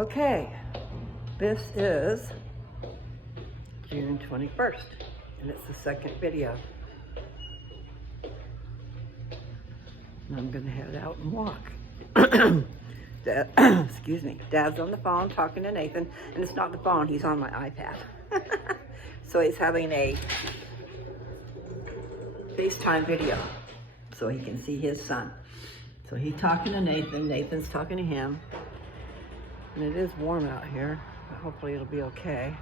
Okay, this is June 21st, and it's the second video. And I'm gonna head out and walk. Excuse me, Dad's on the phone talking to Nathan, and it's not the phone, he's on my iPad. So he's having a FaceTime video so he can see his son. So he's talking to Nathan, Nathan's talking to him. And it is warm out here, but hopefully it'll be okay.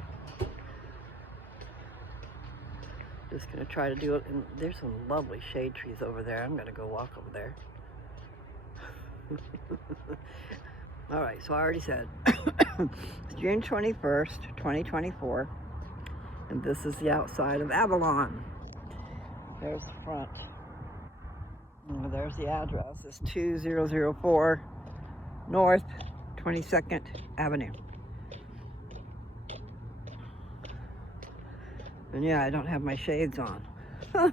Just gonna try to do it, and there's some lovely shade trees over there. I'm gonna go walk over there. All right, so I already said, it's June 21st, 2024, and this is the outside of Avalon. There's the front. And there's the address. It's 2004 North 22nd Avenue. And yeah, I don't have my shades on. So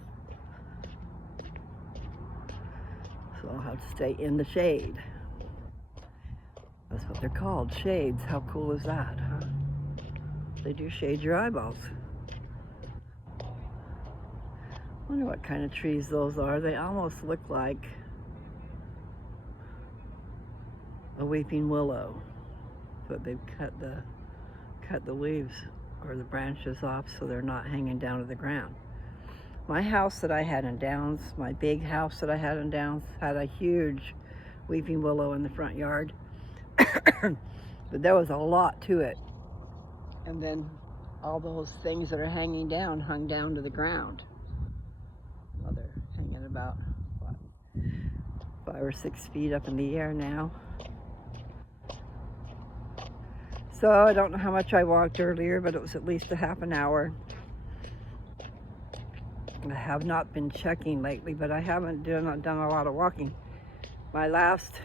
I'll have to stay in the shade. That's what they're called, shades. How cool is that, huh? They do shade your eyeballs. Wonder what kind of trees those are. They almost look like a weeping willow, but they've cut the leaves or the branches off so they're not hanging down to the ground. My house that I had in Downs, my big house that I had in Downs, had a huge weeping willow in the front yard. But there was a lot to it. And then all those things that are hanging down hung down to the ground. Well, they're hanging about, what, 5 or 6 feet up in the air now. So I don't know how much I walked earlier, but it was at least a half an hour. I have not been checking lately, but I haven't done a lot of walking. My last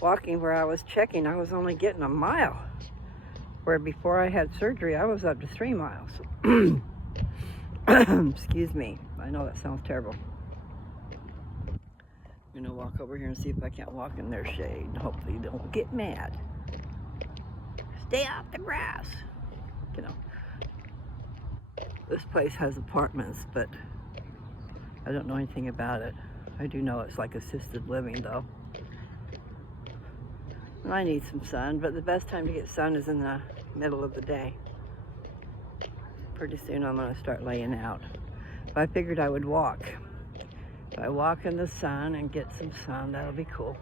walking where I was checking, I was only getting a mile. Where before I had surgery, I was up to 3 miles. Excuse me. I know that sounds terrible. I'm gonna walk over here and see if I can't walk in their shade. Hopefully they don't get mad. Stay off the grass. You know, this place has apartments, but I don't know anything about it. I do know it's like assisted living though. And I need some sun, but the best time to get sun is in the middle of the day. Pretty soon I'm gonna start laying out. But I figured I would walk. If I walk in the sun and get some sun, that'll be cool.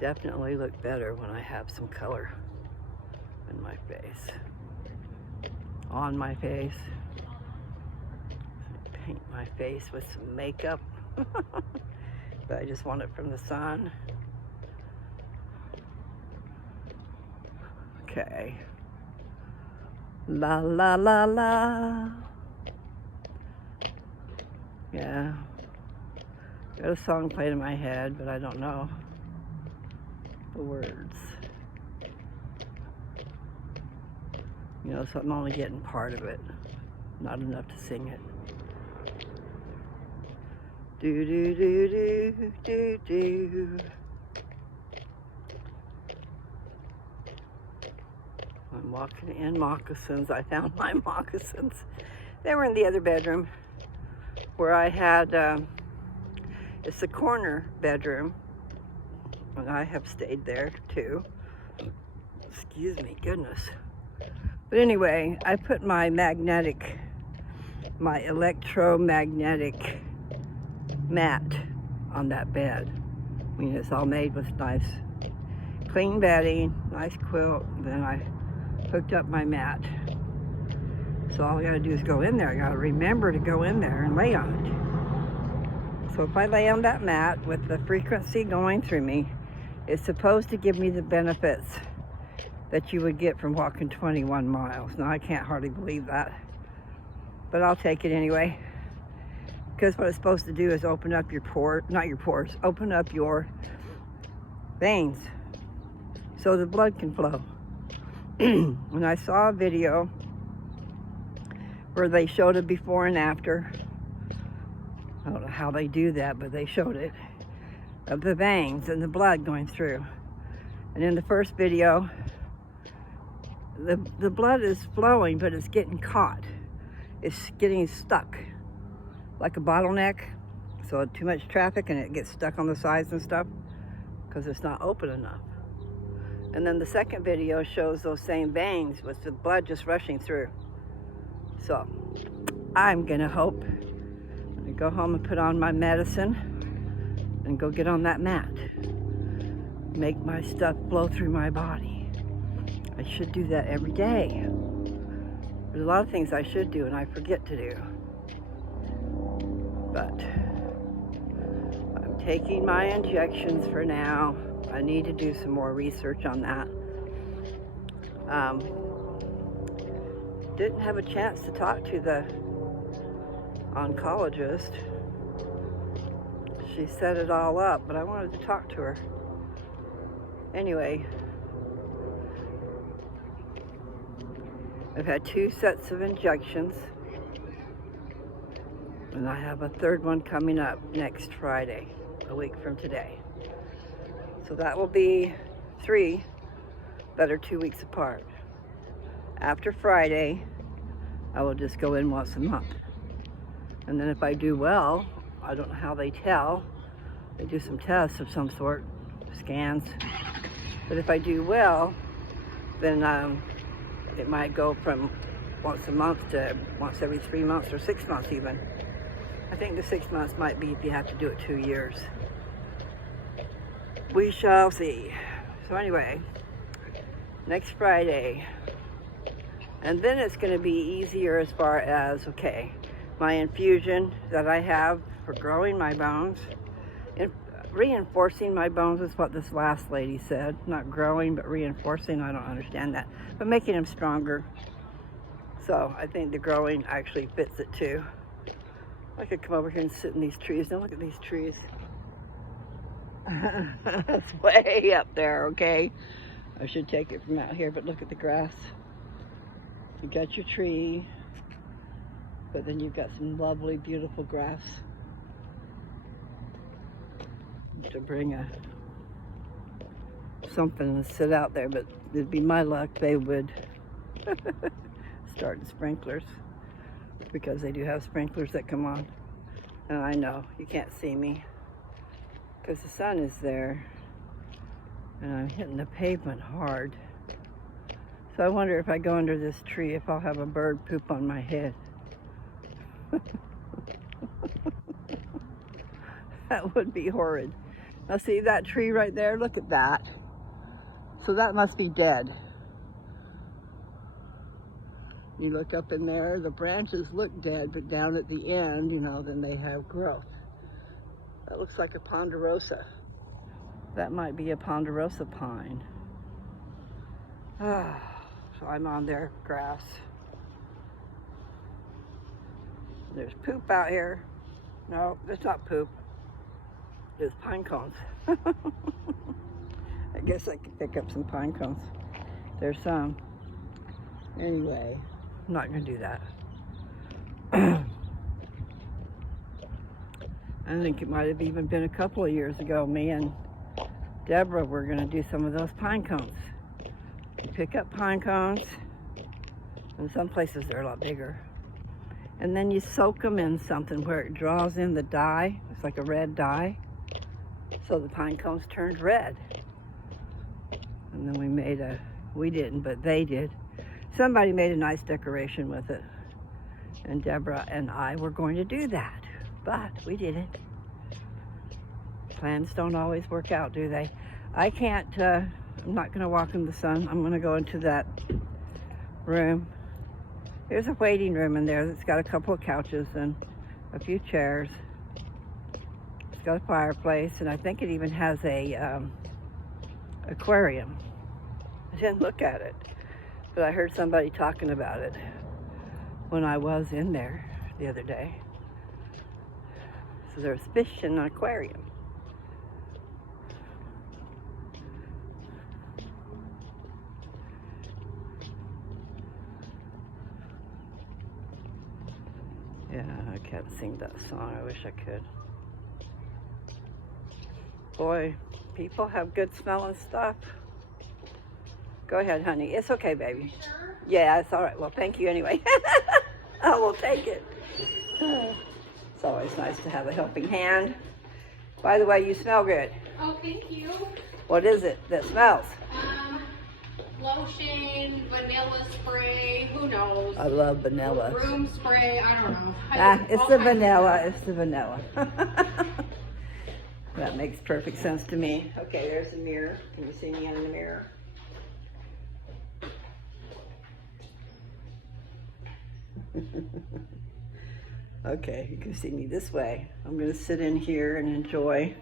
Definitely look better when I have some color in my face. On my face. Paint my face with some makeup. But I just want it from the sun. Okay. La la la la. Yeah. Got a song played in my head, but I don't know the words. You know, so I'm only getting part of it, not enough to sing it. Do do do do do do. I'm walking in moccasins. I found my moccasins. They were in the other bedroom where I had, it's the corner bedroom, and I have stayed there too. Excuse me, goodness. But anyway, I put my electromagnetic mat on that bed. I mean, it's all made with nice clean bedding, nice quilt. Then I hooked up my mat. So all I gotta do is go in there. I gotta remember to go in there and lay on it. So if I lay on that mat with the frequency going through me, it's supposed to give me the benefits that you would get from walking 21 miles. Now I can't hardly believe that, but I'll take it anyway. Because what it's supposed to do is open up your open up your veins so the blood can flow. And I saw a video where they showed it before and after. I don't know how they do that, but they showed it. of the veins and the blood going through. And in the first video, the blood is flowing, but it's getting caught. It's getting stuck like a bottleneck. So too much traffic and it gets stuck on the sides and stuff because it's not open enough. And then the second video shows those same veins with the blood just rushing through. So I'm gonna hope I go home and put on my medicine and go get on that mat. Make my stuff flow through my body. I should do that every day. There's a lot of things I should do and I forget to do. But I'm taking my injections for now. I need to do some more research on that. Didn't have a chance to talk to the oncologist. She set it all up, but I wanted to talk to her. Anyway, I've had 2 sets of injections, and I have a third one coming up next Friday, a week from today. So that will be 3 that are 2 weeks apart. After Friday, I will just go in once a month. And then if I do well, I don't know how they tell. They do some tests of some sort, scans. But if I do well, then it might go from once a month to once every 3 months or 6 months even. I think the 6 months might be if you have to do it 2 years. We shall see. So anyway, next Friday. And then it's going to be easier as far as, okay, my infusion that I have for growing my bones. Reinforcing my bones is what this last lady said. Not growing, but reinforcing. I don't understand that. But making them stronger. So I think the growing actually fits it too. I could come over here and sit in these trees. Now look at these trees. It's way up there, okay? I should take it from out here, but look at the grass. You got your tree, but then you've got some lovely, beautiful grass. To bring something and sit out there, but it'd be my luck they would start the sprinklers, because they do have sprinklers that come on. And I know you can't see me because the sun is there and I'm hitting the pavement hard. So I wonder if I go under this tree if I'll have a bird poop on my head. That would be horrid. Now see that tree right there? Look at that. So that must be dead. You look up in there, the branches look dead, but down at the end, you know, then they have growth. That looks like a ponderosa. That might be a ponderosa pine. So I'm on their grass. There's poop out here. No, it's not poop. There's pine cones. I guess I could pick up some pine cones. There's some. Anyway, I'm not gonna do that. I think it might have even been a couple of years ago, me and Deborah were gonna do some of those pine cones. You pick up pine cones, and some places they're a lot bigger. And then you soak them in something where it draws in the dye. It's like a red dye. So the pine cones turned red. And then we didn't, but they did. Somebody made a nice decoration with it. And Deborah and I were going to do that, but we didn't. Plans don't always work out, do they? I can't, I'm not gonna walk in the sun. I'm gonna go into that room. There's a waiting room in there that's got a couple of couches and a few chairs. It's got a fireplace, and I think it even has a aquarium. I didn't look at it, but I heard somebody talking about it when I was in there the other day. So there's fish in an aquarium. Yeah, I can't sing that song. I wish I could. Boy, people have good smelling stuff. Go ahead, honey. It's okay, baby. Sure. Yeah, it's all right. Well, thank you anyway. I will take it. It's always nice to have a helping hand. By the way, you smell good. Oh, thank you. What is it that smells? Lotion, vanilla spray, who knows? I love vanilla. Room spray, I don't know. It's the vanilla. It's the vanilla. That makes perfect sense to me. Okay, there's the mirror. Can you see me in the mirror? Okay, you can see me this way. I'm going to sit in here and enjoy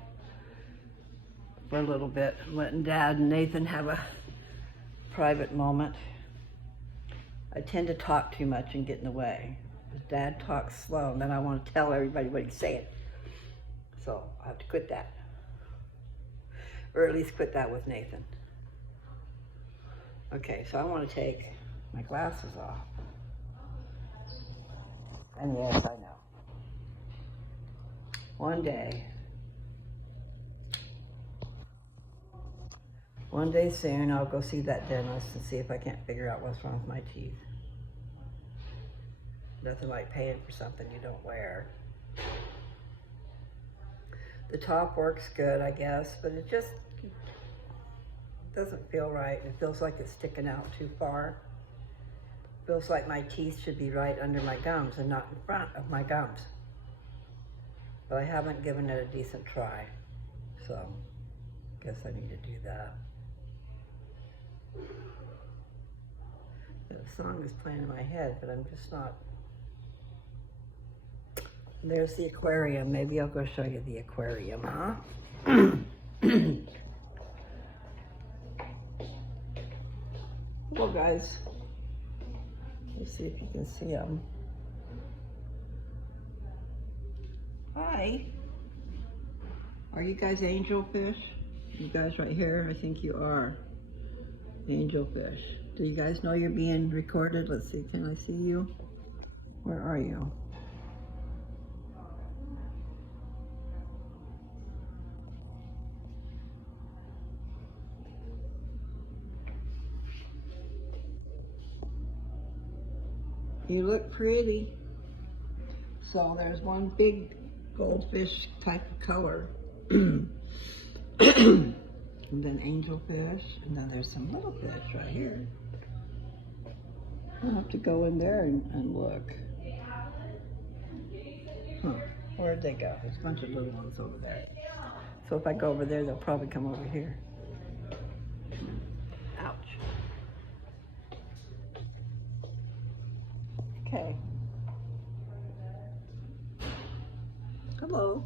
for a little bit. I'm letting Dad and Nathan have a private moment. I tend to talk too much and get in the way. Dad talks slow, and then I want to tell everybody what he's saying. So I have to quit that. Or at least quit that with Nathan. Okay, so I want to take my glasses off. And yes, I know. One day soon, I'll go see that dentist and see if I can't figure out what's wrong with my teeth. Nothing like paying for something you don't wear. The top works good, I guess, but it just doesn't feel right. It feels like it's sticking out too far. It feels like my teeth should be right under my gums and not in front of my gums. But I haven't given it a decent try, so I guess I need to do that. The song is playing in my head, but I'm just not. There's the aquarium. Maybe I'll go show you the aquarium, huh? Well, guys, let's see if you can see them. Hi. Are you guys angelfish? You guys right here? I think you are. Angelfish. Do you guys know you're being recorded? Let's see. Can I see you? Where are you? You look pretty. So there's one big goldfish type of color. And then angelfish. And then there's some little fish right here. I'll have to go in there and look. Huh. Where'd they go? There's a bunch of little ones over there. So if I go over there, they'll probably come over here. Ouch. Okay. Hello.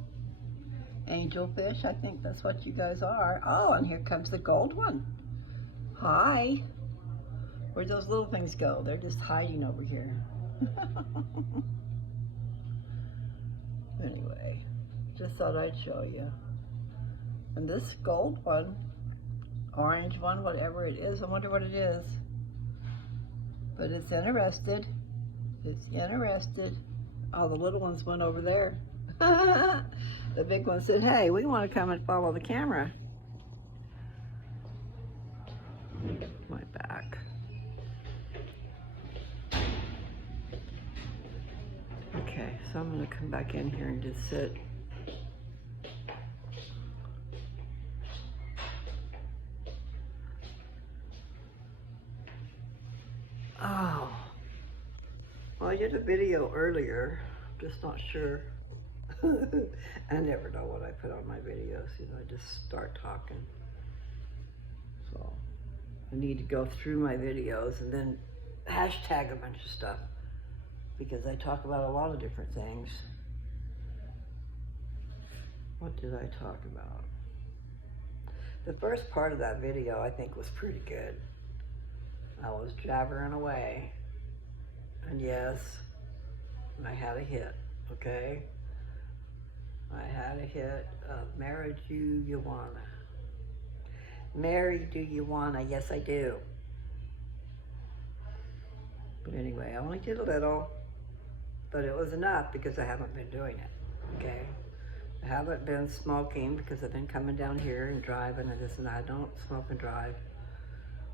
Angelfish, I think that's what you guys are. Oh, and here comes the gold one. Hi. Where'd those little things go? They're just hiding over here. Anyway, just thought I'd show you. And this gold one, orange one, whatever it is, I wonder what it is. But it's interested. It's interested. Oh, the little ones went over there. The big one said, hey, we want to come and follow the camera. My back. Okay, so I'm going to come back in here and just sit. Oh. Well, I did a video earlier. I'm just not sure. I never know what I put on my videos. You know, I just start talking. So I need to go through my videos and then hashtag a bunch of stuff because I talk about a lot of different things. What did I talk about? The first part of that video I think was pretty good. I was jabbering away. And yes, I had a hit, okay? I had a hit of Mary Do You Wanna. Mary Do You Wanna, yes I do. But anyway, I only did a little, but it was enough because I haven't been doing it, okay? I haven't been smoking because I've been coming down here and driving and this and that. I don't smoke and drive.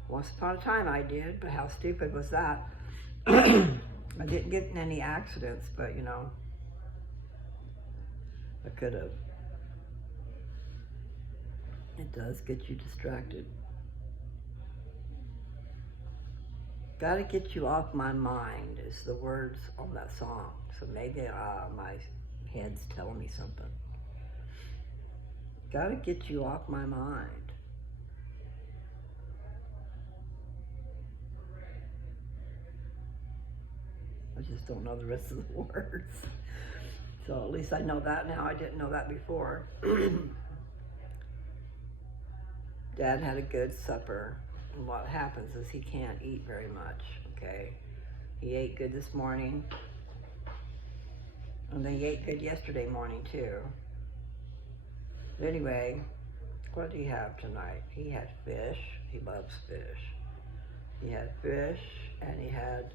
Once upon a time I did, but how stupid was that? I didn't get in any accidents, but you know, I could have. It does get you distracted. Gotta get you off my mind is the words on that song. So maybe my head's telling me something. Gotta get you off my mind. I just don't know the rest of the words. So at least I know that now. I didn't know that before. Dad had a good supper. And what happens is he can't eat very much, okay? He ate good this morning. And then he ate good yesterday morning too. But anyway, what did he have tonight? He had fish. He loves fish. He had fish and he had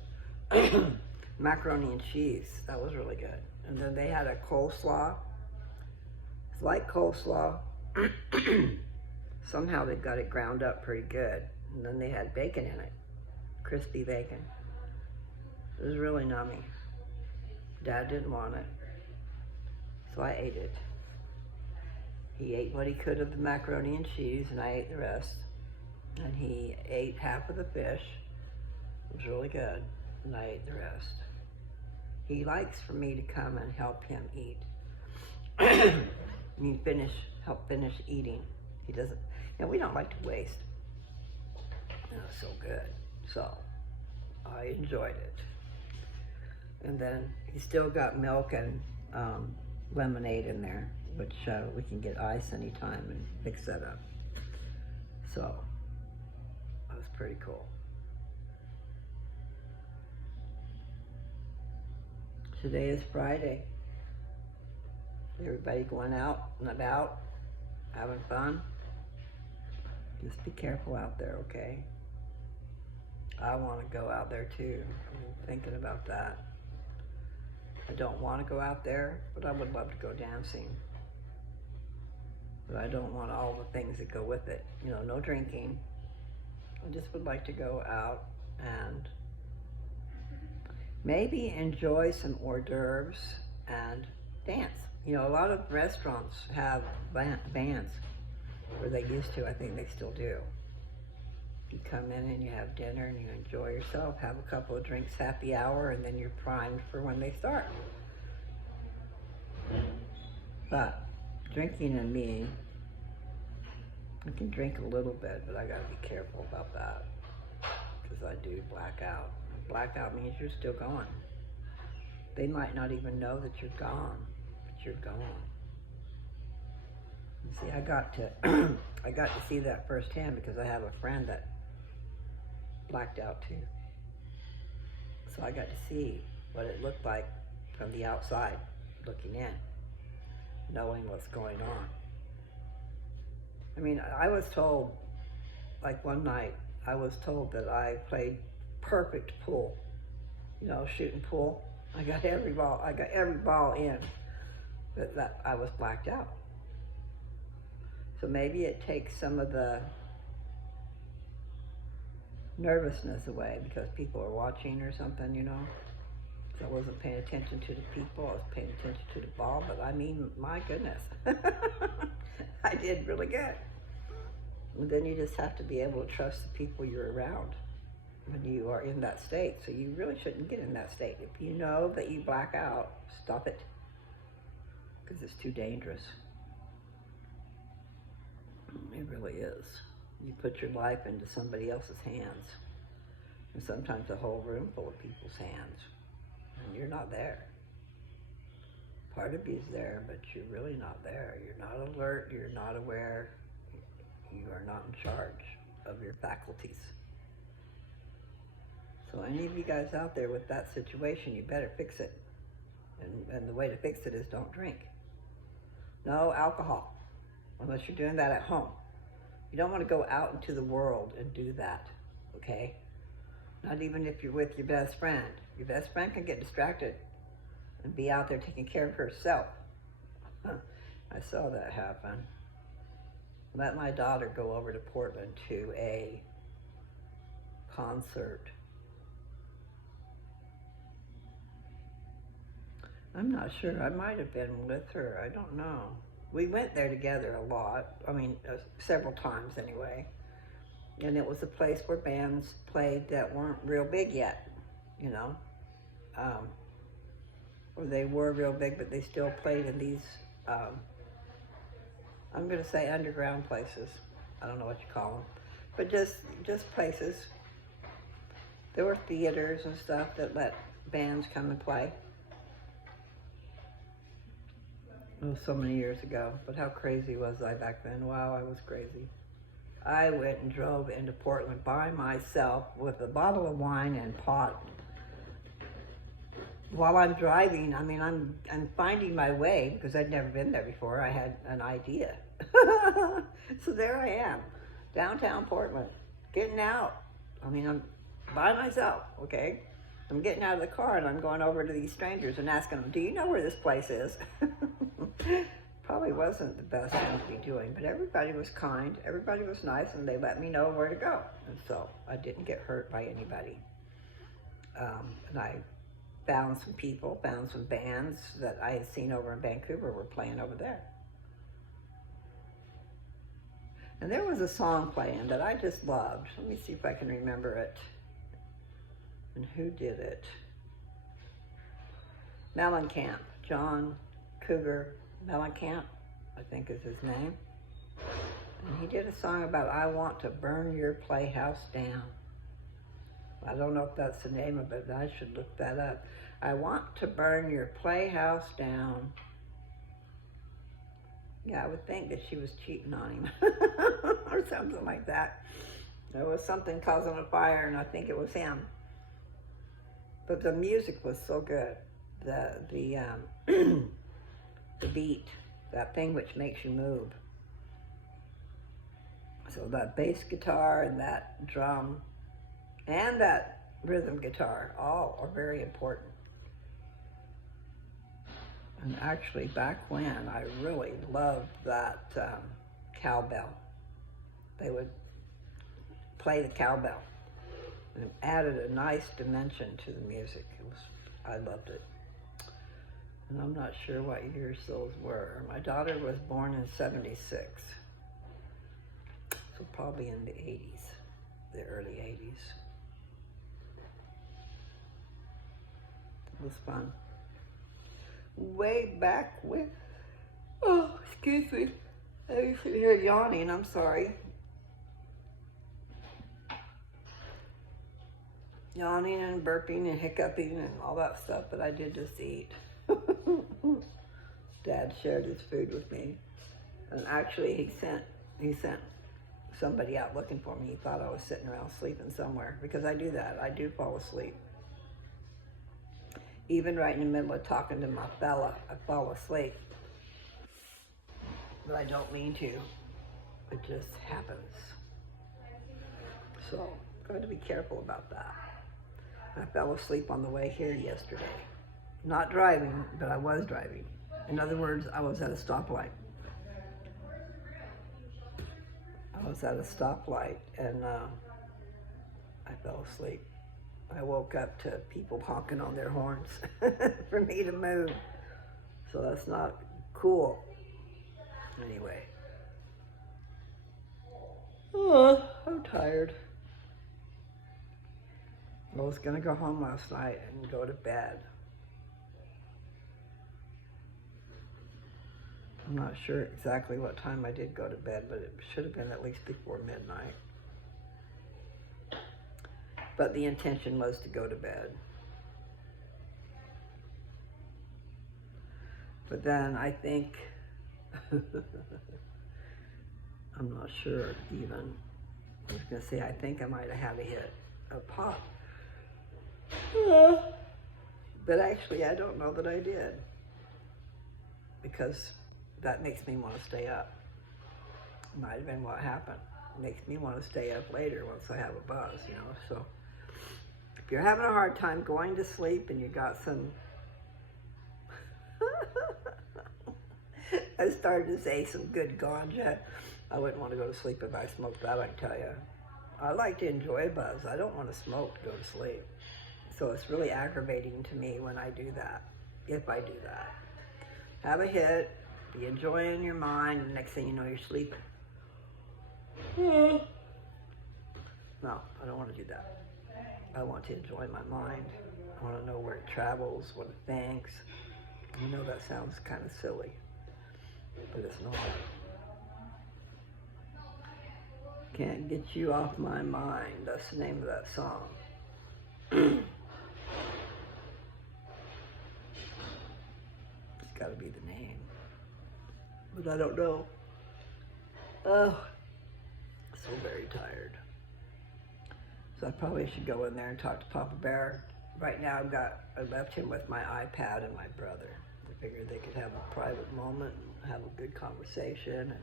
macaroni and cheese. That was really good. And then they had a coleslaw. It's like coleslaw. Somehow they got it ground up pretty good. And then they had bacon in it. Crispy bacon. It was really nummy. Dad didn't want it. So I ate it. He ate what he could of the macaroni and cheese and I ate the rest. And he ate half of the fish. It was really good. And I ate the rest. He likes for me to come and help him eat. I mean, help finish eating. He doesn't, you know, we don't like to waste. It was so good. So, I enjoyed it. And then he still got milk and lemonade in there, which we can get ice anytime and mix that up. So, that was pretty cool. Today is Friday. Everybody going out and about, having fun. Just be careful out there, okay? I want to go out there too. I'm thinking about that. I don't want to go out there, but I would love to go dancing. But I don't want all the things that go with it. You know, no drinking. I just would like to go out and maybe enjoy some hors d'oeuvres and dance. You know, a lot of restaurants have bands, or they used to, I think they still do. You come in and you have dinner and you enjoy yourself, have a couple of drinks, happy hour, and then you're primed for when they start. But drinking and me, I can drink a little bit, but I gotta be careful about that because I do black out. Blackout means you're still gone. They might not even know that you're gone, but you're gone. You see, I got to see that firsthand because I have a friend that blacked out too. So I got to see what it looked like from the outside, looking in, knowing what's going on. I mean, I was told, like one night, I was told that I played perfect pool, you know, shooting pool. I got every ball in, but that I was blacked out. So maybe it takes some of the nervousness away because people are watching or something, you know. So I wasn't paying attention to the people, I was paying attention to the ball, but I mean, my goodness, I did really good. And then you just have to be able to trust the people you're around when you are in that state. So you really shouldn't get in that state. If you know that you black out, stop it, because it's too dangerous. It really is. You put your life into somebody else's hands, and sometimes a whole room full of people's hands, and you're not there. Part of you's there, but you're really not there. You're not alert, you're not aware, you are not in charge of your faculties. So any of you guys out there with that situation, you better fix it. And the way to fix it is don't drink. No alcohol, unless you're doing that at home. You don't want to go out into the world and do that, okay? Not even if you're with your best friend. Your best friend can get distracted and be out there taking care of herself. I saw that happen. Let my daughter go over to Portland to a concert. I'm not sure. I might have been with her. I don't know. We went there together a lot. I mean, several times anyway. And it was a place where bands played that weren't real big yet, you know. Or they were real big, but they still played in these, I'm going to say underground places. I don't know what you call them. But just places. There were theaters and stuff that let bands come and play. It was so many years ago, but how crazy was I back then? Wow, I was crazy. I went and drove into Portland by myself with a bottle of wine and pot. While I'm driving, I mean, I'm finding my way because I'd never been there before. I had an idea. So there I am, downtown Portland, getting out. I mean, I'm by myself, okay? I'm getting out of the car and I'm going over to these strangers and asking them, do you know where this place is? Probably wasn't the best thing to be doing, but everybody was kind, everybody was nice, and they let me know where to go. And so I didn't get hurt by anybody. And I found some people, found some bands that I had seen over in Vancouver were playing over there. And there was a song playing that I just loved. Let me see if I can remember it. And who did it? Mellencamp, John Cougar Mellencamp, I think is his name. And he did a song about, I want to burn your playhouse down. I don't know if that's the name of it, but I should look that up. I want to burn your playhouse down. Yeah, I would think that she was cheating on him or something like that. There was something causing a fire, and I think it was him. But the music was so good. The beat, that thing which makes you move. So that bass guitar and that drum and that rhythm guitar, all are very important. And actually back when, I really loved that cowbell. They would play the cowbell. And it added a nice dimension to the music. I loved it. And I'm not sure what years those were. My daughter was born in '76. So probably in the 80s, the early 80s. It was fun. Way back when, oh, excuse me. I used to hear yawning, I'm sorry. Yawning and burping and hiccuping and all that stuff, but I did just eat. Dad shared his food with me. And actually he sent somebody out looking for me. He thought I was sitting around sleeping somewhere, because I do that. I do fall asleep. Even right in the middle of talking to my fella, I fall asleep. But I don't mean to. It just happens. So, I'm going to be careful about that. I fell asleep on the way here yesterday. Not driving, but I was driving. In other words, I was at a stoplight. I was at a stoplight and I fell asleep. I woke up to people honking on their horns for me to move. So that's not cool. Anyway. Oh, I'm tired. I was gonna go home last night and go to bed. I'm not sure exactly what time I did go to bed, but it should have been at least before midnight. But the intention was to go to bed. But then I think, I'm not sure even, I was gonna say I think I might have had a hit of pop. But actually I don't know that I did, because that makes me want to stay up. Might have been what happened. It makes me want to stay up later once I have a buzz, you know. So if you're having a hard time going to sleep and you got some I started to say some good ganja. I wouldn't want to go to sleep if I smoked that, I can tell you. I like to enjoy a buzz. I don't want to smoke to go to sleep. So it's really aggravating to me when I do that, if I do that. Have a hit, be enjoying your mind, and next thing you know, you're sleeping. No, I don't want to do that. I want to enjoy my mind. I want to know where it travels, what it thinks. I know that sounds kind of silly, but it's not. Can't get you off my mind. That's the name of that song. It's got to be the name, but I don't know. Oh, so very tired. So I probably should go in there and talk to Papa Bear. Right now I left him with my iPad and my brother. I figured they could have a private moment and have a good conversation.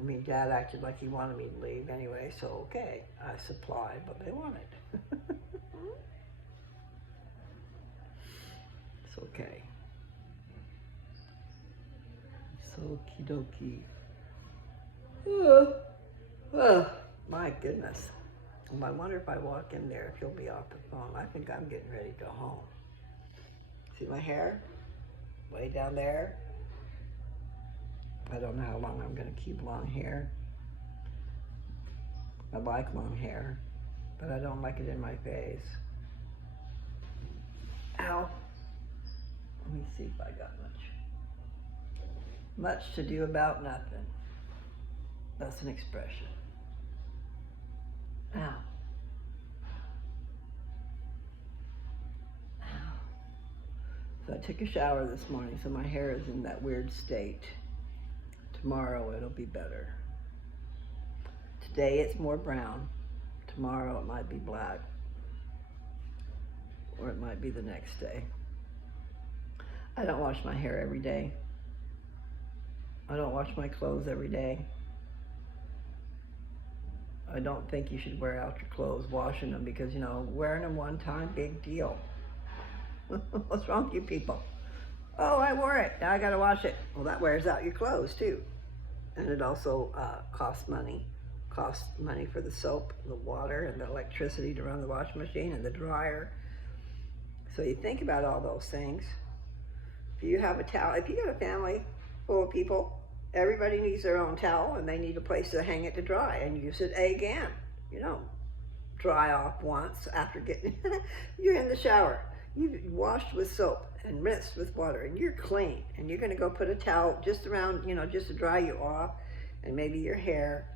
And Dad acted like he wanted me to leave anyway, so okay, I supplied what they wanted. It's okay. It's okie dokie. My goodness. I wonder if I walk in there, if he'll be off the phone. I think I'm getting ready to go home. See my hair? Way down there. I don't know how long I'm going to keep long hair. I like long hair, but I don't like it in my face. Ow. Let me see if I got much. Much to do about nothing. That's an expression. Ow. Ow. So I took a shower this morning, so my hair is in that weird state. Tomorrow it'll be better. Today it's more brown. Tomorrow it might be black. Or it might be the next day. I don't wash my hair every day. I don't wash my clothes every day. I don't think you should wear out your clothes washing them because, wearing them one time, big deal. What's wrong with you people? Oh, I wore it. Now I got to wash it. Well, that wears out your clothes too. And it also costs money. Costs money for the soap, the water, and the electricity to run the washing machine and the dryer. So you think about all those things. If you have a towel, if you got a family full of people, everybody needs their own towel and they need a place to hang it to dry and use it again. Dry off once after getting, you're in the shower. You've washed with soap and rinsed with water and you're clean. And you're gonna go put a towel just around, just to dry you off and maybe your hair.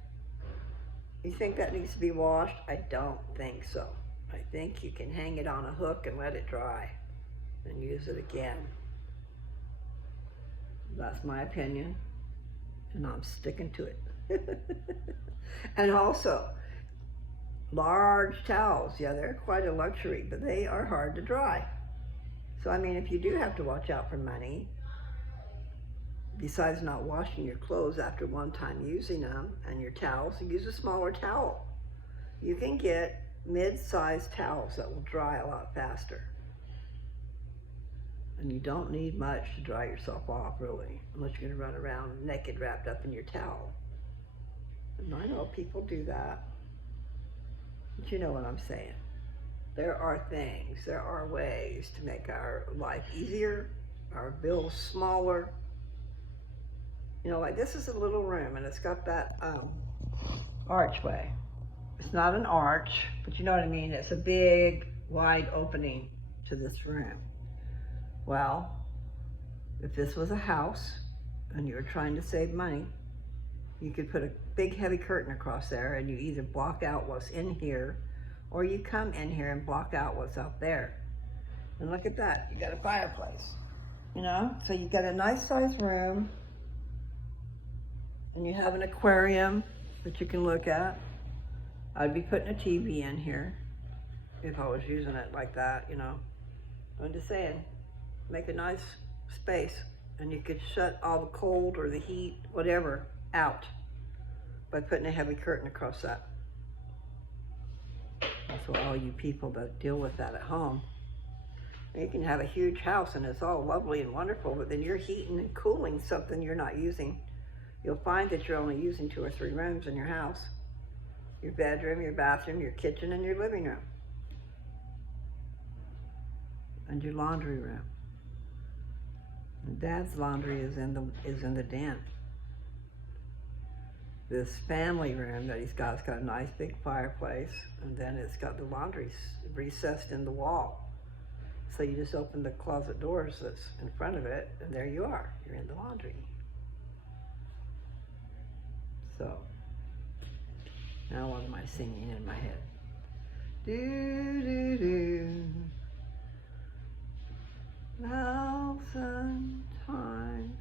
You think that needs to be washed? I don't think so. I think you can hang it on a hook and let it dry and use it again. That's my opinion. And I'm sticking to it. And also, large towels, yeah, they're quite a luxury, but they are hard to dry. So, if you do have to watch out for money, besides not washing your clothes after one time using them and your towels, use a smaller towel. You can get mid-sized towels that will dry a lot faster. And you don't need much to dry yourself off, really, unless you're going to run around naked wrapped up in your towel. And I know people do that. But you know what I'm saying. There are things, there are ways to make our life easier, our bills smaller. Like this is a little room and it's got that archway. It's not an arch, but you know what I mean? It's a big, wide opening to this room. Well, if this was a house and you were trying to save money, you could put a big heavy curtain across there and you either block out what's in here or you come in here and block out what's out there. And look at that, you got a fireplace, So you got a nice sized room and you have an aquarium that you can look at. I'd be putting a TV in here if I was using it like that, I'm just saying. Make a nice space and you could shut all the cold or the heat, whatever, out by putting a heavy curtain across that. That's what all you people that deal with that at home. You can have a huge house and it's all lovely and wonderful, but then you're heating and cooling something you're not using. You'll find that you're only using 2 or 3 rooms in your house. Your bedroom, your bathroom, your kitchen, and your living room. And your laundry room. And Dad's laundry is in the den. This family room that he's got, it's got a nice big fireplace, and then it's got the laundry recessed in the wall. So you just open the closet doors that's in front of it, and there you are. You're in the laundry. So, now what am I singing in my head? Do, do, do. Thousand times.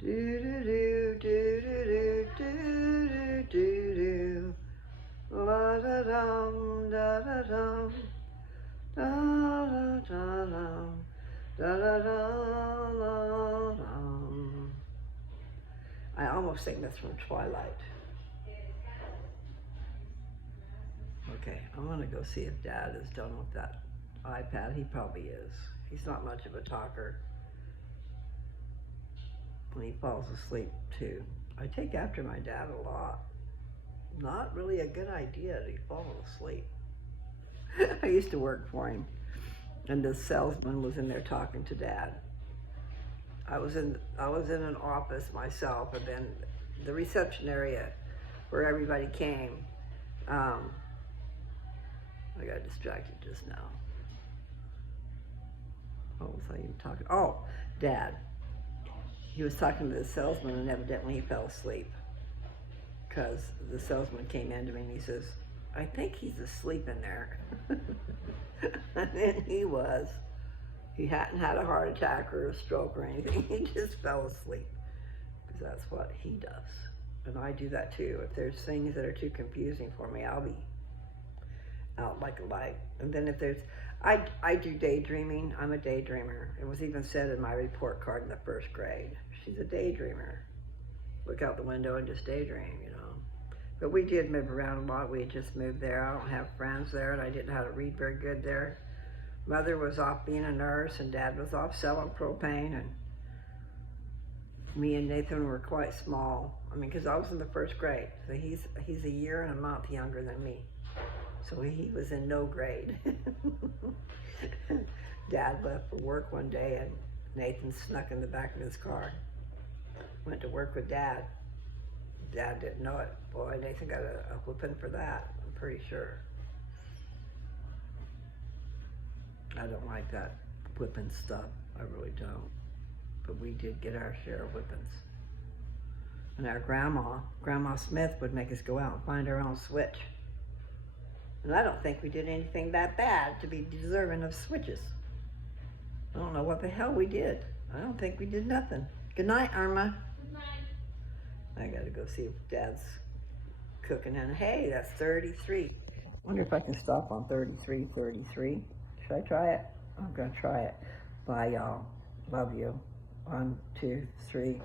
Do do do do do do do do do. La da dum da da dum da da da dum da da da da dum. I almost think that's from Twilight. Okay, I'm gonna go see if Dad is done with that iPad. He probably is. He's not much of a talker. When he falls asleep too. I take after my dad a lot. Not really a good idea to fall asleep. I used to work for him, and the salesman was in there talking to Dad. I was in an office myself, and then the reception area where everybody came. I got distracted just now. What was I even talking? Oh, Dad. He was talking to the salesman, and evidently he fell asleep. Because the salesman came in to me and he says, I think he's asleep in there. And then he was. He hadn't had a heart attack or a stroke or anything. He just fell asleep. Because that's what he does. And I do that too. If there's things that are too confusing for me, I'll be out like a light. And then if there's, I do daydreaming. I'm a daydreamer. It was even said in my report card in the 1st grade. She's a daydreamer. Look out the window and just daydream, you know. But we did move around a lot. We had just moved there. I don't have friends there, and I didn't know how to read very good there. Mother was off being a nurse, and Dad was off selling propane, and me and Nathan were quite small. I mean, because I was in the 1st grade, so he's a year and a month younger than me. So he was in no grade. Dad left for work one day, and Nathan snuck in the back of his car. Went to work with Dad. Dad didn't know it. Boy, Nathan got a whooping for that, I'm pretty sure. I don't like that whipping stuff. I really don't. But we did get our share of whippings. And our Grandma Smith would make us go out and find our own switch. And I don't think we did anything that bad to be deserving of switches. I don't know what the hell we did. I don't think we did nothing. Good night, Irma. Good night. I gotta go see if Dad's cooking. And hey, that's 33. Wonder if I can stop on 33. Should I try it? I'm gonna try it. Bye, y'all. Love you. 1, 2, 3.